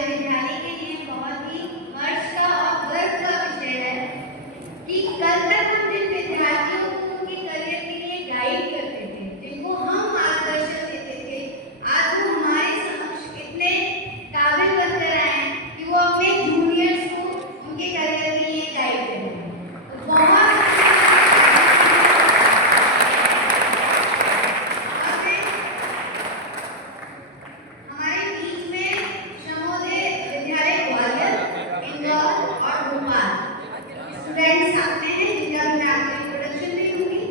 हमारे विद्यालय के लिए बहुत ही हर्ष का और गर्व का विषय है कि कल तक हम जिन विद्यार्थियों को उनके करियर के लिए गाइड करते थे, जिनको हम मार्गदर्शन देते थे, आज वो हमारे समक्ष इतने काबिल बनकर आए हैं कि वो अपने जूनियर्स को उनके करियर के लिए गाइड करें। तो बहुत हमारे बीच में शमोदय विद्यालय ग्वालियर, इंदौर और भोपाल स्टूडेंट्स आते हैं जिनका मैं आपको इंट्रोडक्शन दे दूंगी।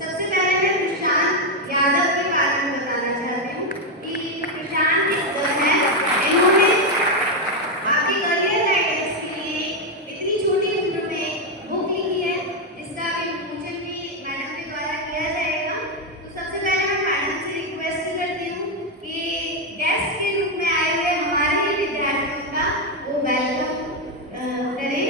सबसे पहले मैं प्रशांत यादव के बारे में बताना चाहती हूँ कि प्रशांत जो है इन्होंने आपके करियर गाइडेंस के लिए इतनी छोटी उम्र में बुक लिखी है जिसका अभी विमोचन भी मैडम के द्वारा किया जाएगा। तो सबसे पहले मैं मैडम से रिक्वेस्ट करती हूँ कि गेस्ट के रूप में आए हुए हमारे ही विद्यार्थियों का वो वेलकम करें।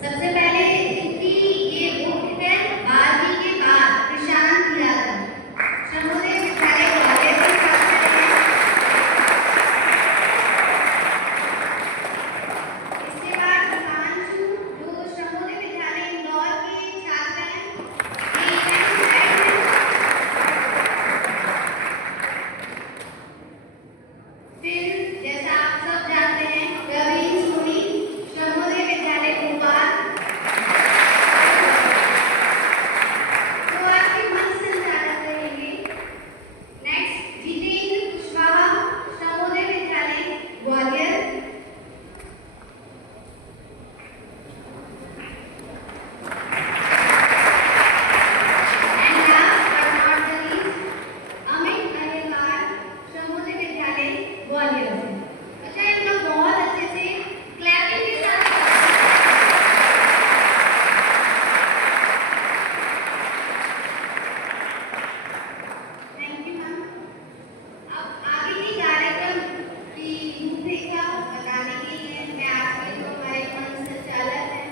सबसे पहले जिनकी ये बुक है 12वीं के बाद प्रशांत यादव शमोदय विद्यालय ग्वालियर के छात्र हैं। इसके बाद हिमांशु जो शमोदय विद्यालय इंदौर के छात्र हैं। फिर जैसा आप सब जानते हैं प्रवीण सोनी शमोदय विद्यालय भोपाल। तो आपके मंच संचालक रहेंगे। Next Jitendra Kushwaha Shamoday Vidyalaya Gwalior. And last but not the least Amit Ahirwar Shamoday Vidyalaya Gwalior से। अच्छा, इनका बहुत अच्छे से क्लैपिंग के साथ थैंक यू मैम। अब आगे के कार्यक्रम की रूपरेखा बताने के लिए मैं आज के जो हमारे मंच संचालक हैं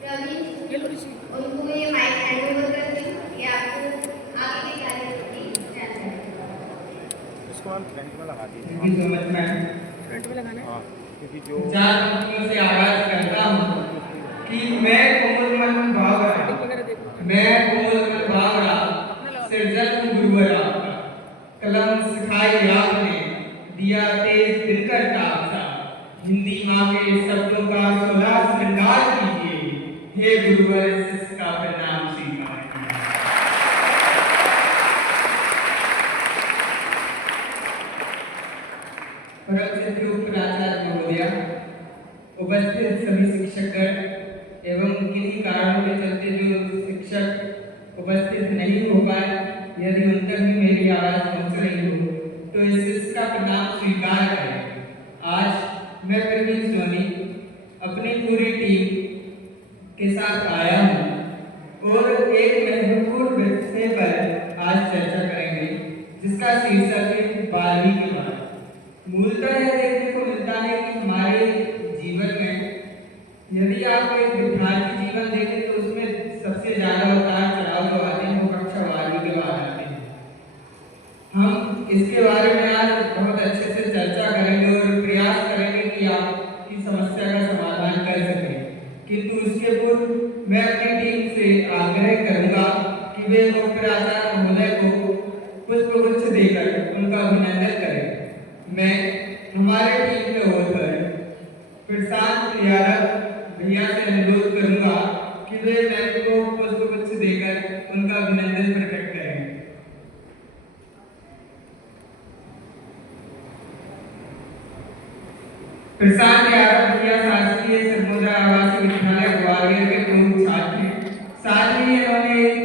प्रवीण, उनको ये माइक हैंड ओवर करती हूँ कि आपको आगे के कार्यक्रम की जानकारी दें। इसको हम फ्रंट में लगा दीजिए। Thank you so much ma'am. Front में लगाना है। हाँ, क्योंकि जो 4 पंक्तियों से आगाज करता हूँ कि मैं कोमलमल भावरा, मैं कोमलमल भावरा, सिरजन गुरुवरा, कलम सिखाई आपने, दिया तेज दिनकर ताप सा, हिंदी माँ के शब्दों का 16 श्रृंगार कीजिए, हे गुरुवर इसका प्रणाम स्वीकार कीजिए। परम सिद्धि उपराचार्य महोदया, उपस्थित सभी शिक्षकगण एवं किन्हीं कारणों के चलते जो शिक्षक उपस्थित नहीं हो पाए, यदि उन तक भी मेरी आवाज पहुंच रही हो तो इस शिष्य का प्रणाम स्वीकार करें। आज मैं प्रवीण सोनी अपनी पूरी टीम के साथ आया हूँ और एक महत्वपूर्ण विषय पर आज चर्चा करेंगे जिसका शीर्षक है 12वीं के बाद। मूलतः यह देखने को मिलता है कि हमारे जीवन में यदि आप एक विद्यार्थी जीवन देखें तो उसमें सबसे ज्यादा उतार चढ़ाव जो आते हैं वो कक्षा 12वीं के बाद आते हैं। हम इसके बारे में आज बहुत अच्छे से चर्चा करेंगे और प्रयास करेंगे कि आपकी समस्या का समाधान कर सकें। किंतु उसके पूर्व मैं अपनी टीम से आग्रह करूंगा कि वे उपराचार्य महोदय को पुष्पगुच्छ देकर उनका अभिनंदन करें। मैं हमारे टीम के ओर प्रशांत यादव भैया से अनुरोध करूंगा कि वे मैम को पुष्पगुच्छ देकर उनका अभिनंदन प्रकट करें। प्रशांत यादव भैया शासकीय सर्वोदय आवासीय विद्यालय ग्वालियर के पूर्व छात्र हैं। साथ ही इन्होंने एक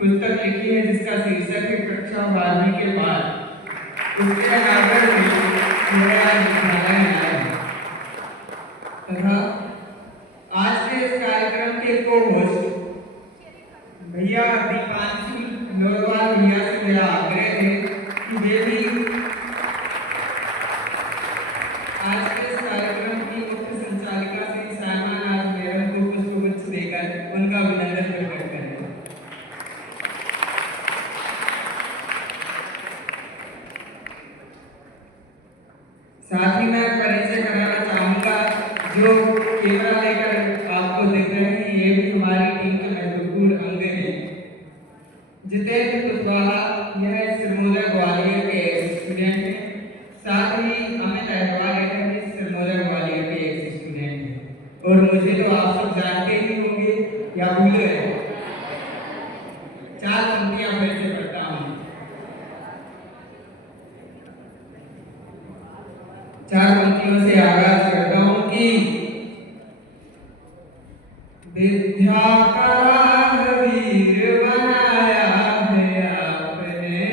पुस्तक लिखी है जिसका शीर्षक है कक्षा 12वीं के बाद। उसके अनावरण में तथा आज के इस कार्यक्रम के को होस्ट भैया दीपांशु लोरवाल भैया से मेरा आग्रह है कि वे भी आज के इस कार्यक्रम की मुख्य संचालिका श्री सायमा नाथ मैडम को पुष्पगुच्छ देकर उनका अभिनंदन प्रकट करें। साथ ही मैं परिचय कराना चाहूँगा जो कैमरा लेकर आपको दिख रहे हैं, ये भी हमारी टीम के महत्वपूर्ण अंग हैं। जितेंद्र कुशवाहा यह सिरमौर ग्वालियर के स्टूडेंट हैं। साथ ही अमित अहरवाल भी सिरमौर ग्वालियर के एक स्टूडेंट हैं। और मुझे तो आप सब जानते ही होंगे या भूल गए। चार पंक्तियां फिर से पढ़ता हूँ। चार पंक्तियों से आगाज करता हूँ कि विद्या का वीर बनाया है आपने,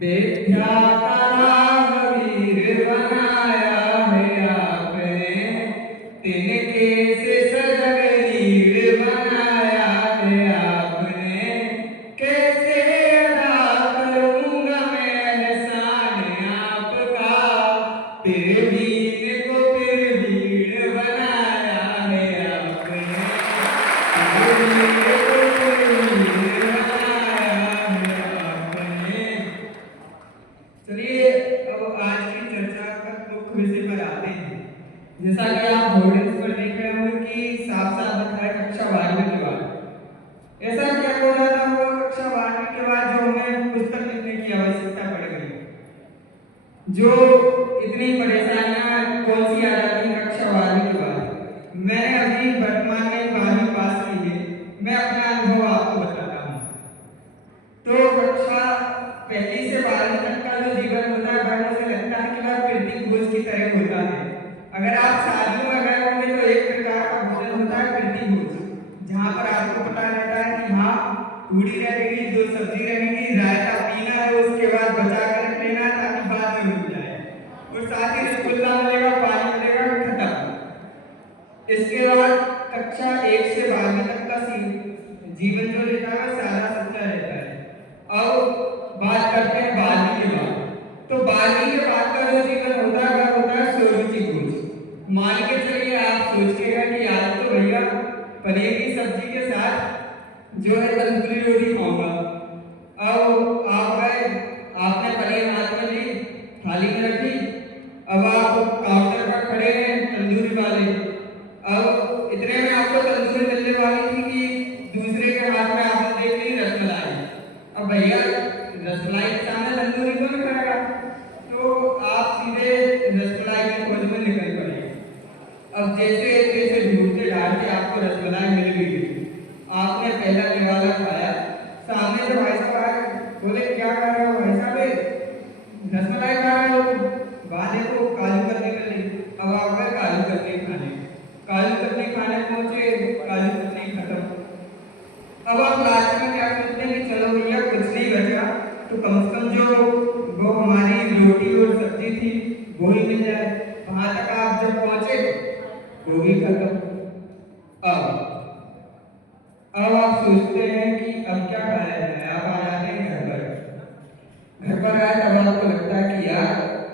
विद्या का वीर बनाया है आपने, तिनके से सजग नीर बनाया है आपने, कैसे अदा करूँगा मैं एहसान आपका, तिरवीन को तिरवीन बनाया है आपने, तिरवीन को तिरवीन बनाया है आपने। चलिए अब आज की चर्चा का मुख्य विषय पर आते हैं। जैसा कि आप होर्डिंग्स पर देख रहे होंगे कि साफ साफ लिखा है कक्षा 12वीं के बाद। ऐसा क्या हो रहा था वो कक्षा 12वीं के बाद जो हमें पुस्तक लिखने की आवश्यकता पड़ गई, जो इतनी परेशानियां कौन सी आ जाती हैं कक्षा 12वीं के बाद। मैंने अभी वर्तमान में 12वीं पास की है, मैं अपना अनुभव आपको बताता हूँ। तो कक्षा 1 से 12वीं तक का जो जीवन होता है वह मुझे लगता है कि वह पृथ्वी भोज की तरह होता है। अगर आप शादियों में गए होंगे तो एक प्रकार का भोजन होता है पृथ्वी भोज, जहाँ पर आपको पता रहता है कि हाँ पूरी रहेगी, 2 सब्जी रहेगी, रायता पीना है, उसके बाद बचा कर रख लेना ताकि बाद में मिल जाए, और साथ ही रसगुल्ला मिलेगा, पानी मिलेगा, खत्म। इसके बाद कक्षा 1 से 12वीं तक का जीवन जो रहता है वह सादा सच्चा रहता है। अब बात करते हैं 12वीं के बाद। तो 12वीं के बाद का जो जीवन होता है वह होता है स्वरूचि भोज। मान के चलिए आप सोचिएगा कि आज तो भैया पनीर की सब्जी के साथ जो है तंदूरी रोटी खाऊंगा। अब आप गए, आपने पनीर हाथ में ली, थाली में रखी, अब आप काउंटर पर खड़े हैं तंदूरी वाले। अब इतने में आपको तंदूरी मिलने वाली थी कि दूसरे के हाथ में आपने देख ली रसमलाई। अब भैया रसमलाई के सामने तंदूरी कौन खाएगा, तो आप सीधे रसमलाई की खोज में निकल पड़े। अब जैसे जैसे ढूंढते ढांढते आपको रसमलाई मिल गई, आपने पहला निवाला खाया, सामने से भाई साहब आए, बोले क्या कर रहे हो भाई साहब, रसमलाई खा रहे हो, वाले को काजू कतली मिल रही। अब आप गए काजू कतली खाने, काजू कतली खाने पहुंचे, काजू कतली खत्म। अब आप लास्ट में क्या सोचते हैं कि चलो भैया कुछ नहीं बचा तो कम से कम जो वो हमारी रोटी और सब्जी थी वो ही मिल जाए। वहां तक आप जब पहुंचे वो भी खत्म। अब आप सोचते हैं कि अब क्या खाया जाए। आप आ जाते हैं घर पर आए तब आपको लगता है कि यार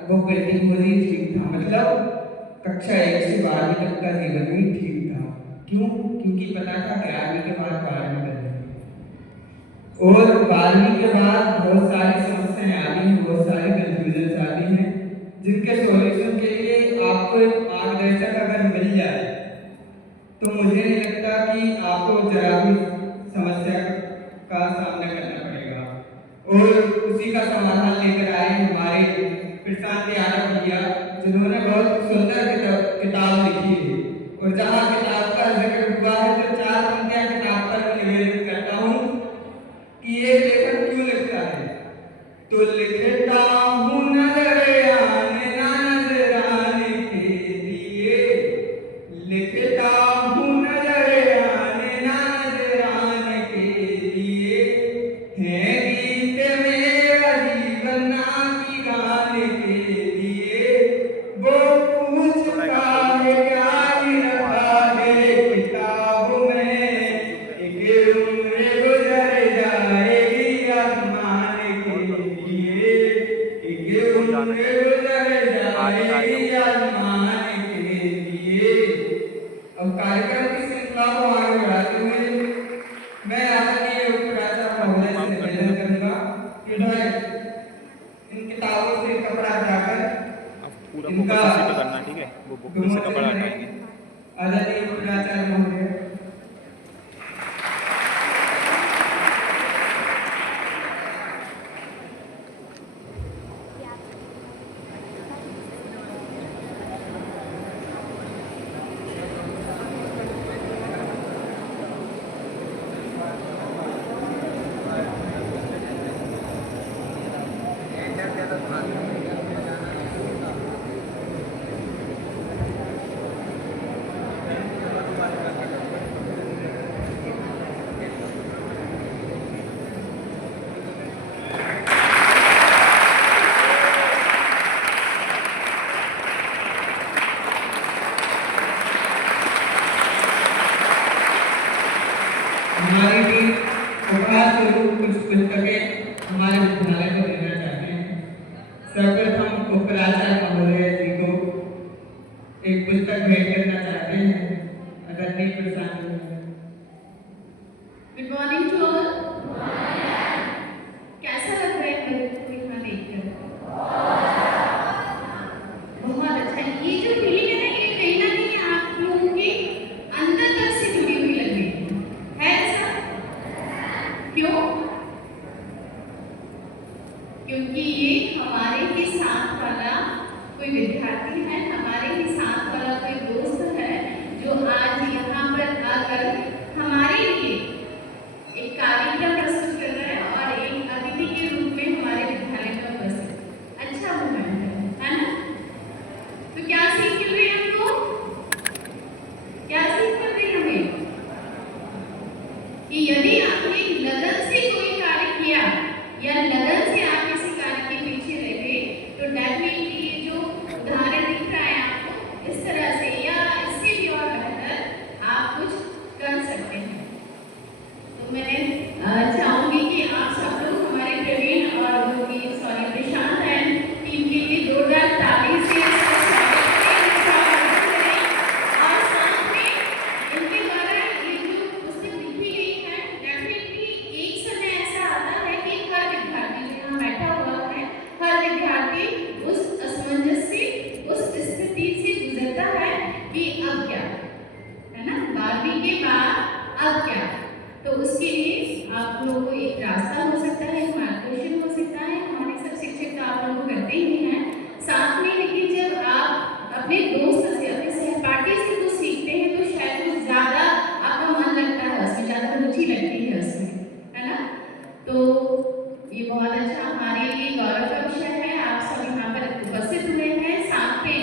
वो पृथ्वी भोज ही ठीक था, मतलब कक्षा 1 से 12वीं तक का जीवन ही ठीक था। क्यों? क्योंकि पता था 11वीं के बाद 12वीं करेंगे, और 12वीं के बाद बहुत सारी समस्याएं आती हैं, बहुत सारी कंफ्यूजन आती हैं, जिनके सॉल्यूशन के लिए आपको एक मार्गदर्शक अगर मिल जाए तो मुझे नहीं लगता कि आपको जरा भी समस्या का सामना करना पड़ेगा। और उसी का समाधान लेकर आए हमारे प्रशांत यादव भैया, जिन्होंने बहुत सुंदर किताब लिखी है। और जहाँ किताब का जिक्र हुआ है तो 4 पंक्तियां किताब पर मैं निवेदन करता हूँ कि ये लेखक क्यों लिखता है। तो लिखता हूँ नजर आने ना नजर आने के लिए, लिखता हूँ नजर आने ना नजर आने के लिए, है गीत मेरा जीवन ना की गाने के लिए, वो पूछता है क्या ही रखा है किताब में, एक उम्र गुजर जाएगी उनका उसी पे करना, ठीक है? वो बुक में से कपड़ा हटाएंगे। आदरणीय प्राचार्य महोदय। हमारी टीम उपहार स्वरूप कुछ पुस्तकें हमारे विद्यालय को देना चाहते हैं। सर्वप्रथम उपराचार्य महोदय जी को एक पुस्तक भेंट करना चाहते हैं। आदरणीय प्रशांत महोदय। Good morning to all. कैसा लग रहा है मेरे को यहाँ देखकर? बहुत अच्छा। ये जो फीलिंग है ना, ये कहीं ना कहीं आप लोगों के अंदर तक से जुड़ी हुई लग रही है ऐसा? क्यों? क्योंकि ये हमारे ही साथ वाला कोई विद्यार्थी है, हमारे ही साथ वाला कोई दोस्त है जो आज यहाँ पर आकर हमारे लिए एक कार्यक्रम प्रस्तुत कर रहा है और एक अतिथि के रूप में हमारे विद्यालय में उपस्थित। अच्छा मोमेंट है ना? तो क्या सीख मिल रही है हमको? क्या सीख मिल रही है हमें? कि यदि आपने लगन से कोई कार्य किया या लगन से आप किसी कार्य के पीछे रहे, तो डेफिनेटली ये जो उदाहरण दिख रहा है आपको, इस तरह से या इससे भी और बेहतर आप कुछ कर सकते हैं। तो मैं चाहूंगी कि आप सब लोग हमारे प्रवीण और जो कि प्रशांत एंड टीम के लिए जोरदार ताली से इसका स्वागत करें। और साथ में इनके द्वारा ये जो पुस्तक लिखी गई है, डेफिनेटली एक समय ऐसा आता है कि हर विद्यार्थी जो यहाँ बैठा हुआ है, हर विद्यार्थी उस असमंजस से, उस स्थिति से गुजरता है कि अब क्या, है ना? 12वीं के बाद अब क्या? तो उसके लिए आप लोगों को एक रास्ता हो सकता है, मार्गदर्शन हो सकता है। हमारे सब शिक्षक तो आप लोगों को करते ही हैं साथ में, लेकिन जब आप अपने दोस्त से, अपने सहपाठी से कुछ सीखते हैं तो शायद कुछ ज़्यादा आपका मन लगता है उसमें, ज़्यादा रुचि लगती है उसमें, है ना? तो ये बहुत अच्छा हमारे लिए गौरव का विषय है। आप सब यहाँ पर उपस्थित हुए हैं। साथ में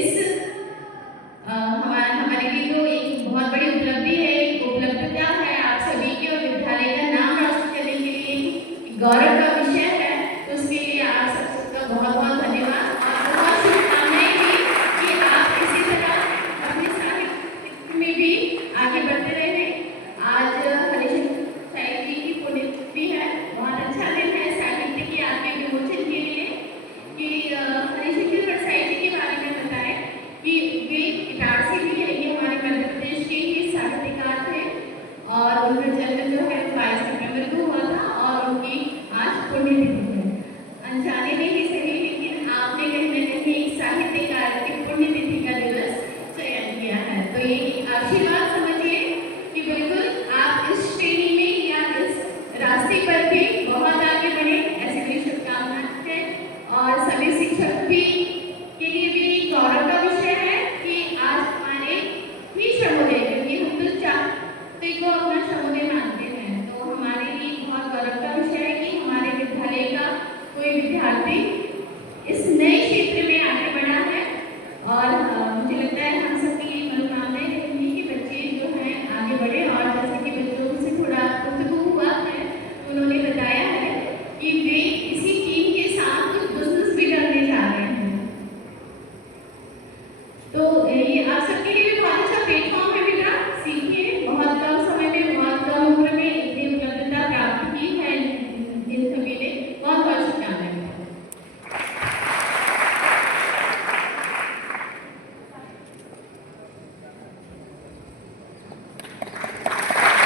इस हमारे लिए तो एक बहुत बड़ी उपलब्धि है, एक उपलब्धता है आप सभी के और विद्यालय का नाम रोशन करने के लिए गौरव का विषय है। तो उसके लिए आप सबका बहुत बहुत धन्यवाद और बहुत शुभकामनाएं भी कि आप इसी तरह अपने साहित्य में भी आगे बढ़ते रहें। आज हरिशंकर साहिब जी की पुण्यतिथि है। बहुत अच्छा दिन है साहित्य के आपके विमोचन के लिए कि हरिशंकर साहिब जी के बारे में बताएं कि वे इटारसी भी है, ये हमारे मध्य प्रदेश के ही साहित्यकार थे और उनका जन्म जो है 22 सितंबर को हुआ था और उनकी आज पुण्यतिथि है। अनजाने में ही सही, लेकिन आपने कहीं न कहीं साहित्यकार की पुण्यतिथि का दिवस चयन किया है, तो ये एक आशीर्वाद समझिए कि बिल्कुल आप इस श्रेणी में या इस रास्ते पर भी बहुत आगे बढ़े, ऐसी मेरी शुभकामनाएं हैं। और सभी शिक्षक भी